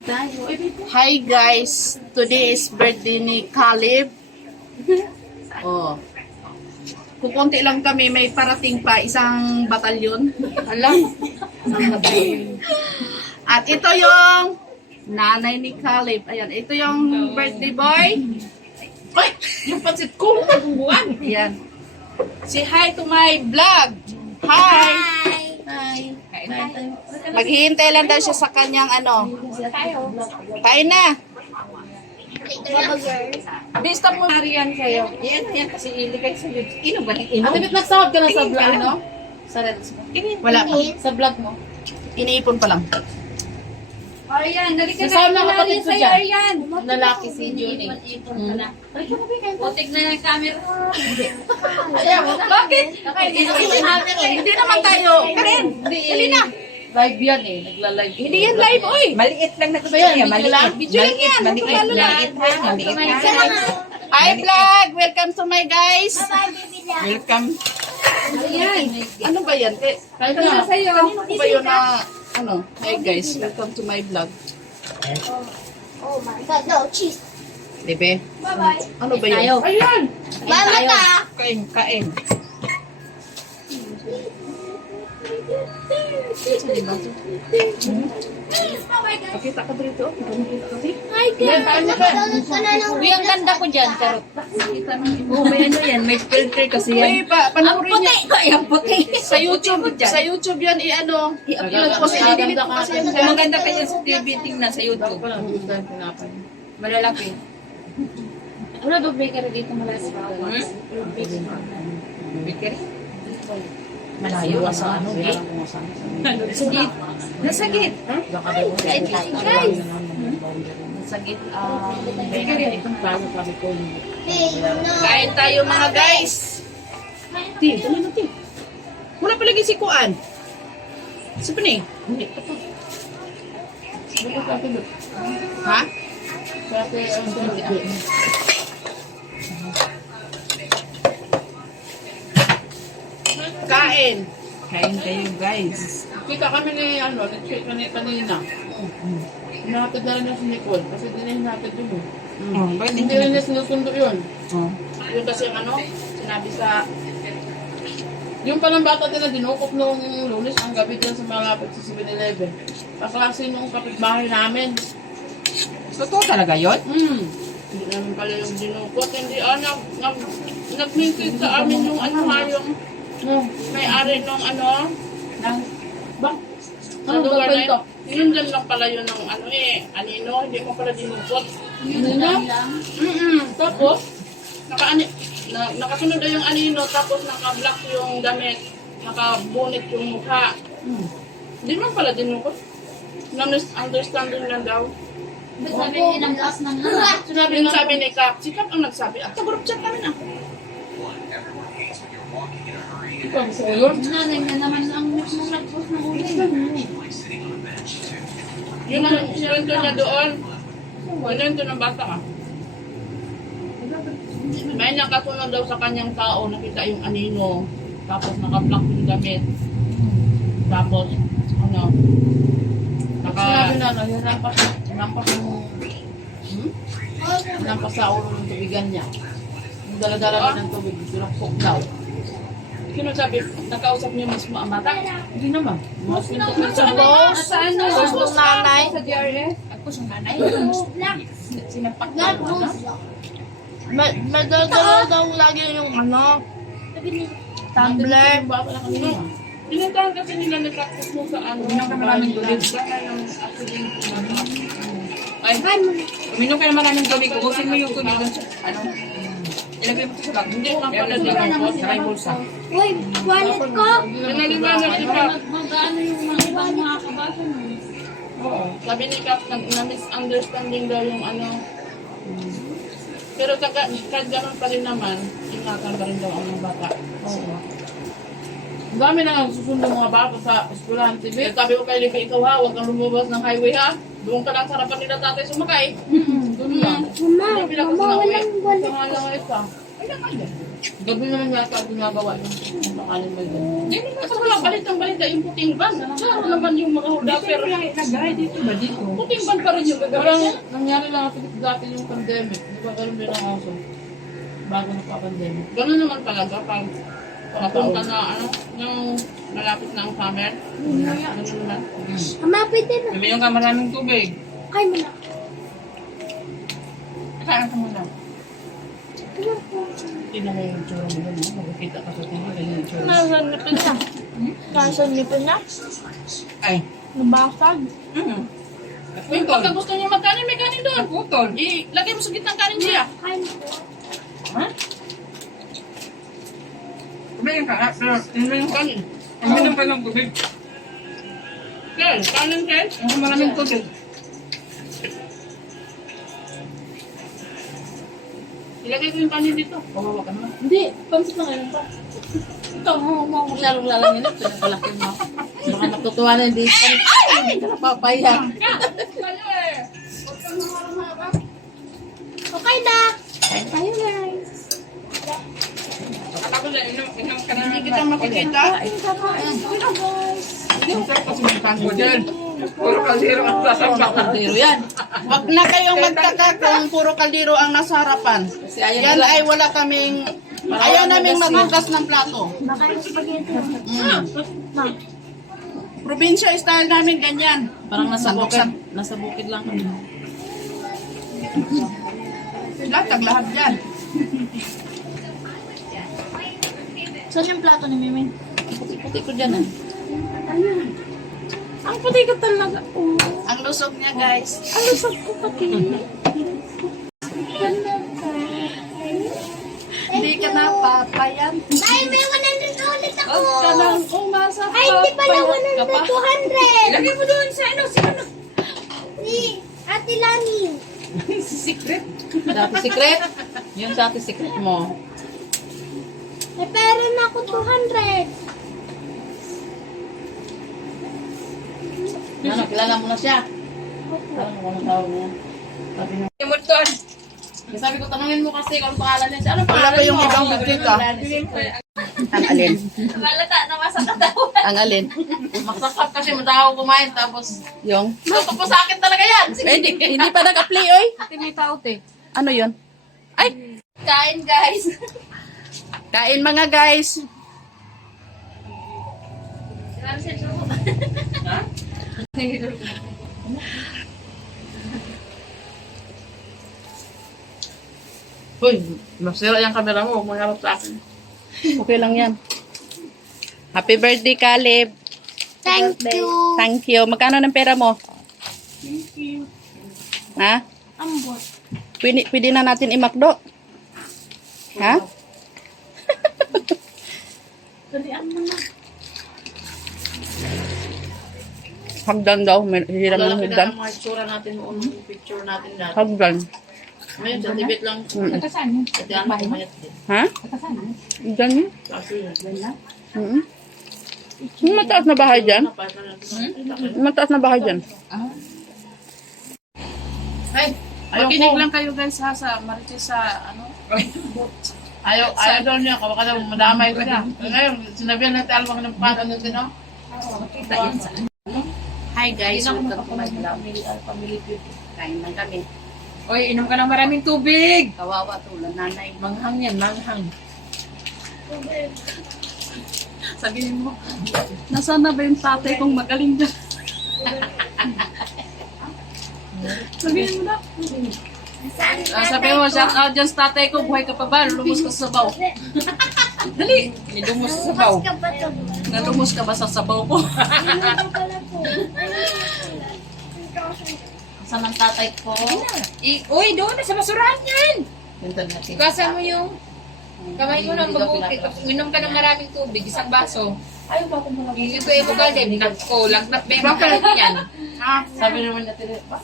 Hi guys, today is birthday ni Caleb. Oh. Kukunti lang kami, may parating pa isang batalyon. Alam. At ito yung nanay ni Caleb. Ayan, ito yung birthday boy. Ay, yung pansit ko, magbubuan. Ayan. Say hi to my vlog. Hi. Hi. Maghihintay lang daw siya sa kanyang ano. Kain na. Di stop mo harian kayo. Yan kasi iligay sa YouTube. Ino ba ng ino? Ate, ba't nagsahod ka na sa vlog, ano? Sa Reels mo? Wala pa. Sa vlog mo? Iniipon pa lang. Ayan, nalika Nasaan na kapatid ko dyan? Ayan. Lalaki si Junie. Putik na yung camera. Bakit? Hindi naman tayo. Karen, dali na. Live yan eh. Nagla-live. Hindi yan live, oy. Maliit lang na gusto Ba yan? niya. Video lang? Video lang yan. Maliit ha. Maliit ha. Hi vlog! Welcome to my guys. Welcome. Ayan. Ano ba yan? Kahit na. Kanino ko ba yun na, ano? Hi guys, welcome to my vlog. Oh my God, no, cheese. Dibe? Bye-bye. Ano ba yun? Ayun! Mama ka. Kain. Pakita ka dito. Hi, Yan, tayo na ba? Uy, ang ganda ko dyan, karot. Oh, may ano yan. May filter kasi yan. Uy, panoorin niyo. Ay, ang puti. Sa YouTube yan, i-ano. I-upload ko. I-delete ko kasi yan. Kung maganda ka yan sa TV, tingnan sa YouTube. Walang gusto yung tinapay. Malalaki. Wala ba bakery dito malaki? Bakery? Malayo ka sa ano. Sagit. Nasagit. Guys. Nasagit. Bakery. Itong plaza sabi ko. Hey, no. Kain tayo mga guys. Ti, tuloy na ti. Muna palagi si Kuan. Si Pani. Ha? Kasi ang tuloy. Kain. Kain kayo, guys. Kita kami ni, ano, nag-check kanina. Hinatid na rin yung si Nicole. Kasi di na hinatid yun eh. Oh, bakit Hindi rin niya sinusundo yun. Oh. Yung kasi yung ano, sinabi sa... Yung palang bata din na dinukot nung Lunes ang gabi dyan sa malapit sa 7-Eleven. Kaklase yung kapitbahay namin. Totoo talaga yun? Hindi namin pala yung dinukot. Hindi, nag-mingkit sa amin yung ano nga yung may-ari nung ano. Ba? Sa Ano lugar ba na ito? yun dyan lang pala yun ng ano eh. Anino, hindi mo pala dinukot. Ano? Tapos, nakasunod na yung anino, tapos naka-black yung damit, naka-bonnet yung mukha. Hindi man pala dinukot. Non-understanding lang daw. Sabi inangkas ng Yung sabi ni Kap, si Kap ang nagsabi, at sa group chat namin ah. Nanay na naman ang nag-post ng uli. Yun ang kwento niya doon. Kwento ng bata ah. May nakasunod daw sa kanyang tao, nakita yung anino, tapos naka-black yung damit. Tapos, ano, Sinabi na ano, hinampas yung... Hinampas sa ulo ng tubigan niya. Yung dala-dala ba ng tubig, sinukpok daw. sino sabi, nakausap niyo mismo ang bata? Hindi naman. Mas nito Tapos, Saan na? tapos nung nanay, Sa DRS? Ako siyang nanay. sinapak na ano. Madadala daw lagi yung ano, tumbler. Baka lang kanina. Pinuntahan kasi nila ni practice mo sa ano. Uminom ka naman ng tubig. Ay, uminom ka naman ng tubig. Ubusin mo yung tubig dun sa, ano, ilagay mo ito sa bag. Hindi lang pala Ilagay din. mo sa may bulsa. Uy, wallet ko. Pinaliwanag si Kap. Mag-ano yung mga ibang makakabasa mo? Oo. Sabi ni Kap, na-misunderstanding daw yung ano. Pero kahit ganun pa rin naman, ingatan pa rin daw ang mga bata. Oo. Ang dami na nga susundong mga bata sa eskwelahan. Sabi ko kay Lipa, ikaw ha, huwag kang lumabas ng highway ha. Doon ka lang sa harapan nila tatay sumakay. Doon lang. Mama, Hindi pila kasi mama, na uwi. walang wallet. Sa nga lang isa. Ay, lang Gabi naman yata ang ginagawa yung makalin ba yun. Hindi naman kasi wala balitang-balita yung puting ban. Klaro naman yung mga hurdaper. Nag-ride dito ba dito? Puting ban pa rin yung gagawin niya. Nangyari lang dati yung pandemic. Di ba ganun din ang aso? Bago nagpa-pandemic. Ganun naman talaga pag papunta na ano, yung malapit na ang summer. Ganun naman. Ama, pwede na. Uminom ka maraming tubig. Ay, muna. Kain ka muna. Tingnan mo yung tsura mo doon. Magkikita ka sa tingin. Ganyan yung tsura. Nasaan niyo pa na? Nasaan niyo pa na? Ay. Nabasag. Uy, pagka gusto niya magkanin, may kanin doon. Putol. Lagay mo sa gitnang kanin siya. Kain po. Ha? Uminom ka nga, pero uminom ka. Kanin. Uminom ka ng tubig. Kel, kanin Kel. Ang maraming tubig. Ilagay ko yung kanin dito. Kawawa ka naman. Hindi, pansit na ngayon pa. Ikaw mo masyadong lalangin na. Pinapalaki mo. Baka natutuwa na hindi. Ay! Hindi ka napapayak. Okay na. Kain tayo, guys. Tapos inom ka na. Hindi kita makikita. Kain ka pa. Guys. Ang sarap kasi may tango dyan. Puro kaldero ang Puro sasamba. kaldero yan. Huwag na kayong magtaka kung puro kaldero ang nasa harapan. Kasi ayaw Yan nila. ay wala kaming... Ayaw naming maghugas ng plato. Nakain spaghetti. Ma. Probinsya style namin ganyan. Parang nasa Buksan. bukid. Nasa bukid lang kami. Latag lahat dyan. Saan yung plato ni Mimi? Puti-puti ko dyan ah. Ayun. Ang puti ko talaga. Oh. Ang lusog niya guys. Ang lusog ko pati. Hindi ka na papayan. Ay, may 100 ulit ako. Huwag ka nang umasa. Ay, hindi pala Papayat ka pa. 100, 200. Ilagay mo doon sa ano, sa ano. Si Ate Lani. Secret. Dati secret. Yung dati secret mo. May pera na ako 200. Ano, kilala mo na siya. Alam mo kung tawag niya. Sabi niya. Imuton. Sabi ko, tanungin mo kasi kung pangalan niya siya. Ano Wala pangalan pa yung mo? ibang bibigka. Ang alin? Malata na sa katawan. Ang alin? Magsakap kasi madaw kumain tapos Yung? tutok po sa akin talaga yan. Eh, hindi pa nag-play, oy. Ate may tao te. Ano yun? Ay, Kain, guys. kain mga guys. Uy, masira yung camera mo. Huwag mo harap sa akin. Okay lang yan. Happy birthday, Caleb. Thank you. Thank you. Magkano ng pera mo? Thank you. Ha? Ambot. Pwede na natin imakdo. Ha? Dalian mo na. Hagdan daw. May hiram ng Lalaki hagdan. na ang mga itsura natin noon. Yung picture natin dati. Hagdan. Ngayon, sa tibet lang. Nakasan yun. Sa tiyan, kumayat din. Ha? Nakasan yun. Hagdan yun. Kaso yun. Mm-hmm. Yung mataas na bahay dyan. Napayat na natin. Yung mataas na bahay dyan. Ay, makinig lang kayo guys ha sa Marites sa ano. Ayaw daw niya, baka daw madamay ko siya. Ngayon, sinabihan natin alam ko ng paano natin, no? Kita yun sa ano. Hi guys, Hindi na welcome to ako my vlog. family trip. Kain lang kami. Oy, inom ka ng maraming tubig. Kawawa tulad nanay. Manghang yan, manghang. Sabihin mo, nasaan na ba yung tatay kong magaling dyan? Sabihin mo na. Sabi mo, shout out dyan sa tatay ko, buhay ka pa ba? Lumos ka sa sabaw. Dali! Nilumos sa sabaw. Mas ka pa to. Nalumos ka ba sa sabaw ko? Ano pala po? Saan ang tatay ko? Uy, doon na sa basurahan yan. Internet. Kasa mo yung kamay mo ng mabuti. Tapos uminom ka ng maraming tubig, isang baso. Ayaw ba akong mga Ito yung ugal din. Nako, lagnat ba yung yan? Sabi naman natin,